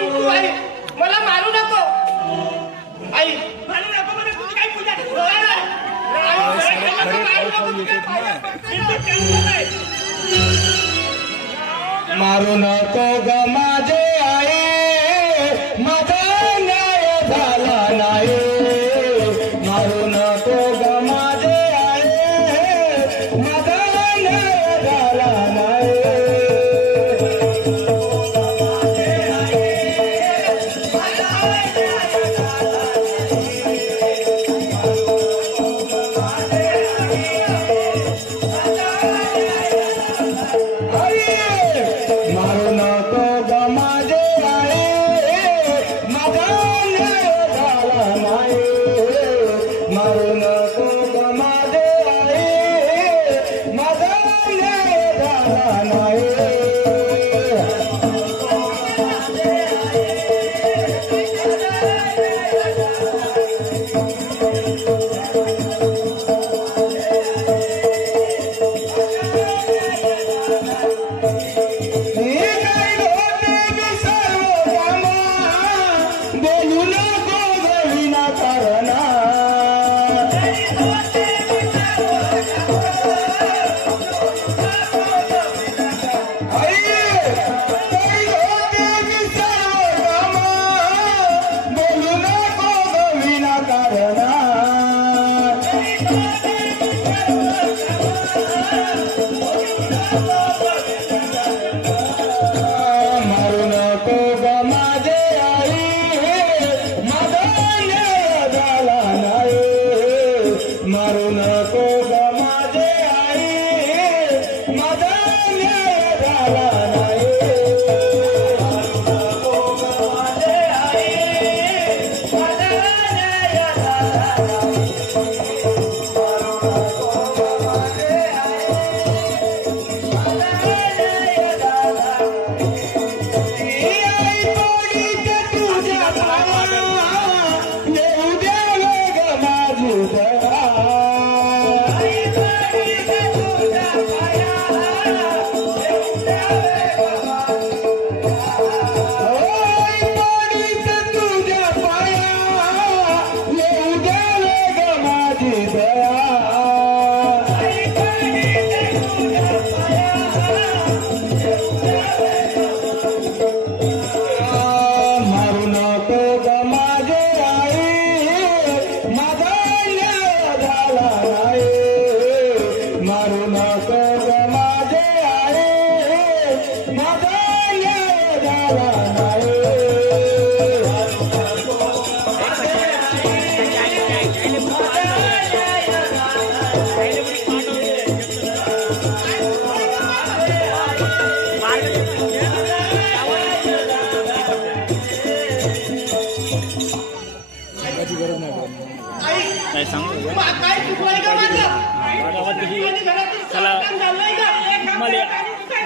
मला मारू नको आई नको ग Uno.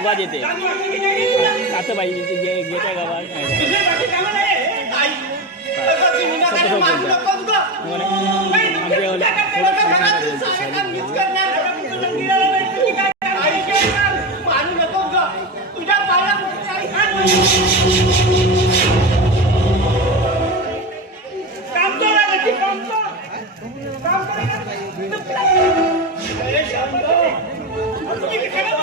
अपवाद येते. आता पाहिजे जे जे काय गावात काम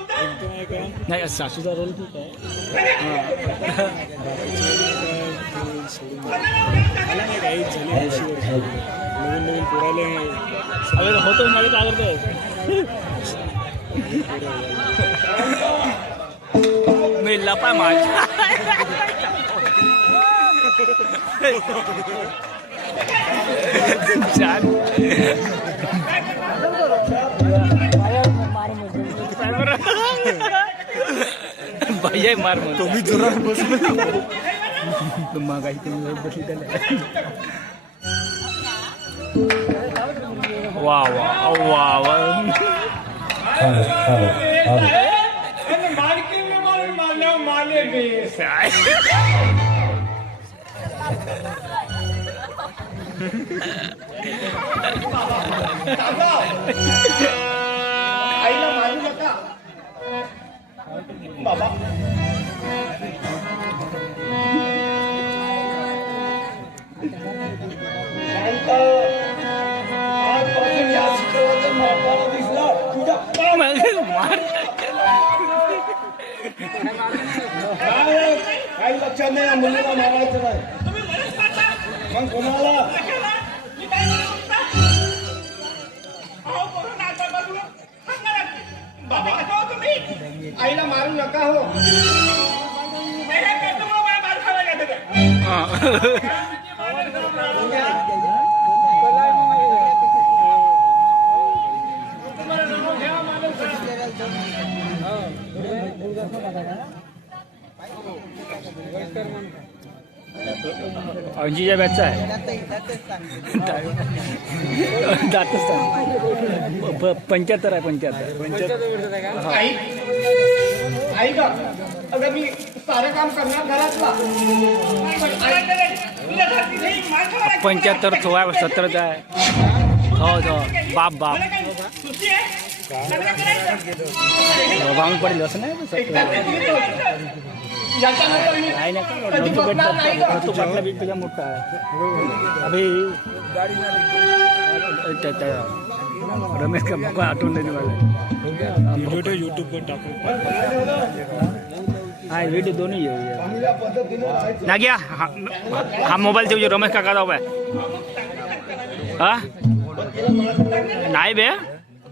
नाही सासूचा रोल ठीक आहे. नवीन नवीन पोराले अरे होतो मला काय करतो मी लपा माझ्या छान भैया मार म्हणतो मी जोरात बसलो मग काही तुम्ही बसली त्याला वा वा वा वा मालकीने मारून मारल्यावर मारले बे आईला बाबा शांत आजपासून या चित्राचा मारताना दिसला तुझ्या मार काय काही लक्षात नाही या मुलीला मारायचं नाही मग कोणाला आईला मारू नका हो. अंजीच्या बॅचचा आहे. सांग. प- पंच्याहत्तर. आहे पंच्याहत्तर अगं मी सारं काम करणार घरातला. पंच्याहत्तर आहे सत्तरचा आहे. हो हो. बाप बाप. भांग पडेल असं नाही याच्यानंतर मी नाही नाही कधी नवतू बघणार नाही पेटला का? नवतू पाटला बी तुझा मोठा आहे अभि त्या- त्या- रमेश का भगवान आठवण नाही मला व्हिडिओ युट्यूब वर टाकू हा। व्हिडिओ दोन्ही येऊ चांगल्या पद्धतीने राहायचं नाग्या हा हा मोबाईल ठेवજો रमेश काका जाऊ बाय हा। नाही बे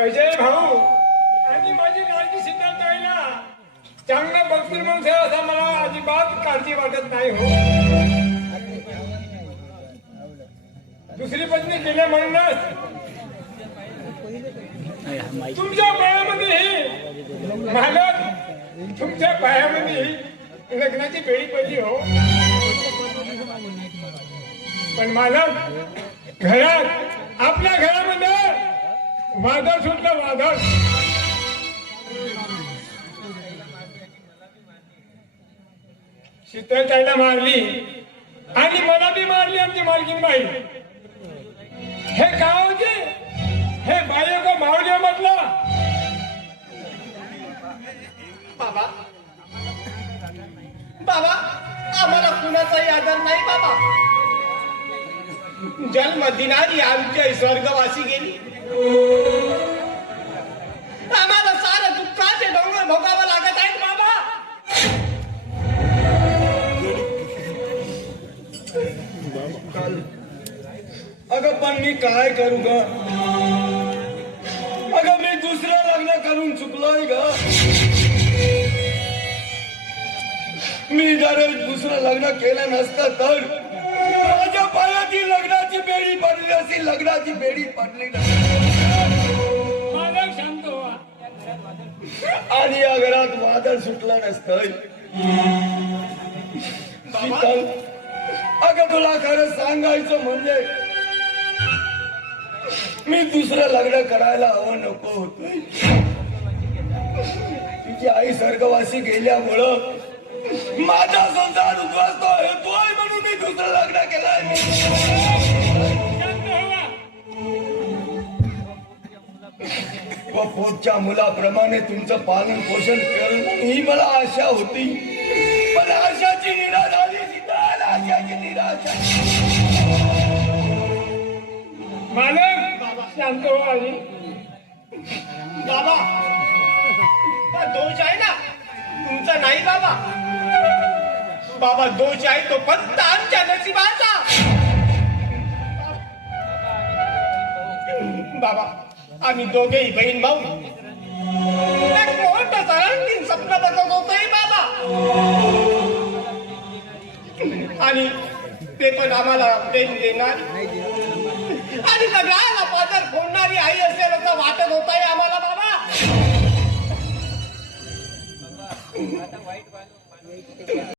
अजय भाऊ आणि माझी लाडकी सिद्धांत आहे ना चांगलं बघतील म्हणून असा मला अजिबात काळजी वाटत नाही हो. दुसरी पत्नी केल्या म्हणूनच. नाही, तुमच्या पायामध्ये मालक तुमच्या पायामध्ये लग्नाची बेळी पडली हो. पण मालक घरात आपल्या घरामध्ये वादळ सुटलं वादळ शीतलताईला मारली. आणि मला बी मारली आमची मालकीन बाई. हे गावचे हे बाई का मावले म्हटलं. बाबा. बाबा आम्हाला कुणाचाही आदर नाही बाबा. जन्म दिनारी आमच्या स्वर्गवासी गेली. आम्हाला सारं दुःखाचे डोंगर भोगावं लागत आहेत बाबा. अगं पण मी काय करू ग? अगं मी दुसरं लग्न करून चुकलोय ग. मी जर दुसरं लग्न केलं नसतं तर माझ्या पायाची लग्नाची बेडी पडली अशी लग्नाची बेडी पडली नसती मालक शांत व्हा. आणि या घरात वादळ सुटलं नसतं शीतल अगं तुला खरं सांगायचं म्हणजे मी दुसरं लग्न करायला हवं नको होत तुझी आई स्वर्गवासी गेल्यामुळं माझा संसार उद्ध्वस्त होतोय म्हणून मी दुसरं लग्न केलंय. शांत व्हा व पोटच्या मुलाप्रमाणे तुमचं पालन पोषण करून ही मला आशा होती. पण आशाची निराश झाली. सीताल, आशाची निराशा मालक शांत आधी बाबा दोष आहे ना? तुमचा नाही बाबा. बाबा दोष आहे तो फक्त आमच्या नशिबाचा. बाबा आम्ही दोघेही बहीण भाऊ. मोठं सरांतीन स्वप्न बघत होतोय बाबा. आणि ते पण आम्हाला प्रेम देणार. आणि सगळ्याला पादर फोडणारी आई असेल असं वाटत होत आहे आम्हाला बाबा. వైట్ వాళ్ళు